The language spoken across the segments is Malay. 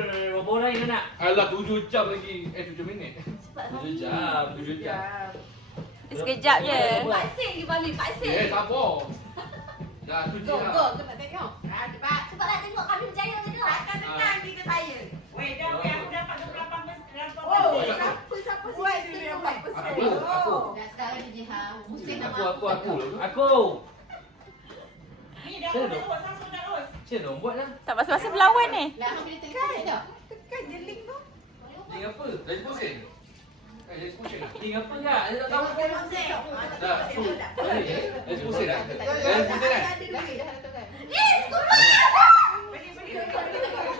berapa orang yang nak? Alah 7 jam lagi. 7 minit. 7 jam. Sekejap je. Pasir pergi balik, pasir. Sabar. Dah cuci Go, dah. kita nak tengok. Cepat. Cepat nak tengok kami berjaya macam mana. Takkan tekan kita saya. Weh, dah weh, aku dapat 28%. Oh, siapa buat dia 4%. Aku. Dah sekarang ni Jiha. Musim nama Aku. Ni dah terus, langsung terus. Macam mana buat lah? Tak masa-masa berlawan ni. Lah, ambil tekan je. Tekan je link tu. Link apa? Dah pusing. Dah pusing. Tinggal apa enggak? Saya tak tahu. Dah. Dah pusing dah. Dah pusing dah.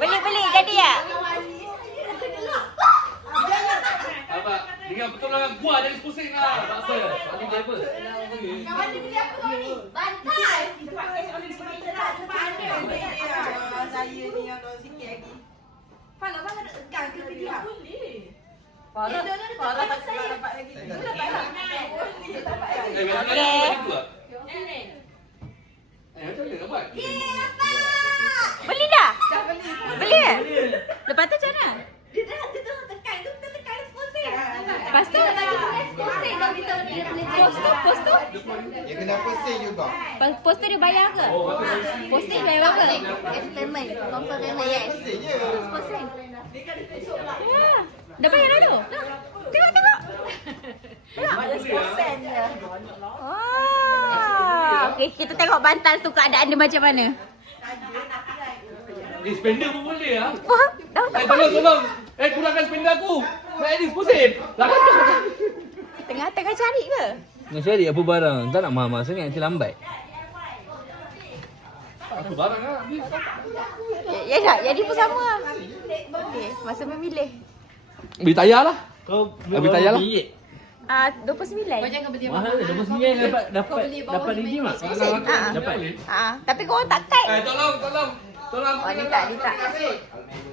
Beli jadi ya? Abang, dengan betul lah gua jadi pusing lah. Paksa. Tadi dia apa? Kawan ni beli apa kau ni? Bantai. Saya ni yang dah sikit lagi. Faham abang ada tekan ke video? Boleh. Farah dapat lagi. Dapat lah. Okey. Macam mana nak buat? Beli dah? Dah beli. Beli eh? Lepas tu macam mana? Dia tengah tekan tu, kita tekan responsif. Lepas tu? Responsif dah kita dia boleh Post tu? Dia kena pusing juga. Post tu dia bayar ke? Post tu dia bayar berapa? Experiment, conference yes. Pusing je. Responsif. Ya. Dah bayar dah tu? Tengok. Sen je. Wah. Okey, kita tengok bantal tu keadaan dia macam mana. Spender pun boleh lah. Wah, dah tak Tolong. Kurangkan spender aku. Nak edit pusing. Tengah cari ke? Nak cari apa barang? Tak nak mahal-mahal sangat, nanti lambat. Aku barang lah. Ya tak? Jadi pun sama. Okey, masa memilih. Beli tayar lah. Kau Habis tayar lah. RM29. 29. Kau jangan beli Mahal ke? RM29 dapat redeem tak? Dapat. Tapi kau orang tak kait. Tolong. Oh, ni tak.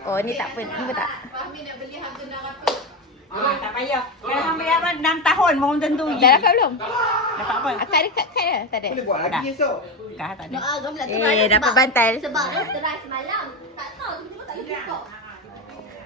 Oh, ni tak apa. Ni tak. Fahmi nak beli harga 600. Tak payah. Kalau hang bayar 6 tahun baru tentu. Dah dapat belum? Dapat apa? Akak ada kad dah? Tak ada? Boleh buat lagi esok. Kah tak ada. Doa gambar Dapat bantal. sebab terai semalam. Tak tahu tiba-tiba tak boleh buka.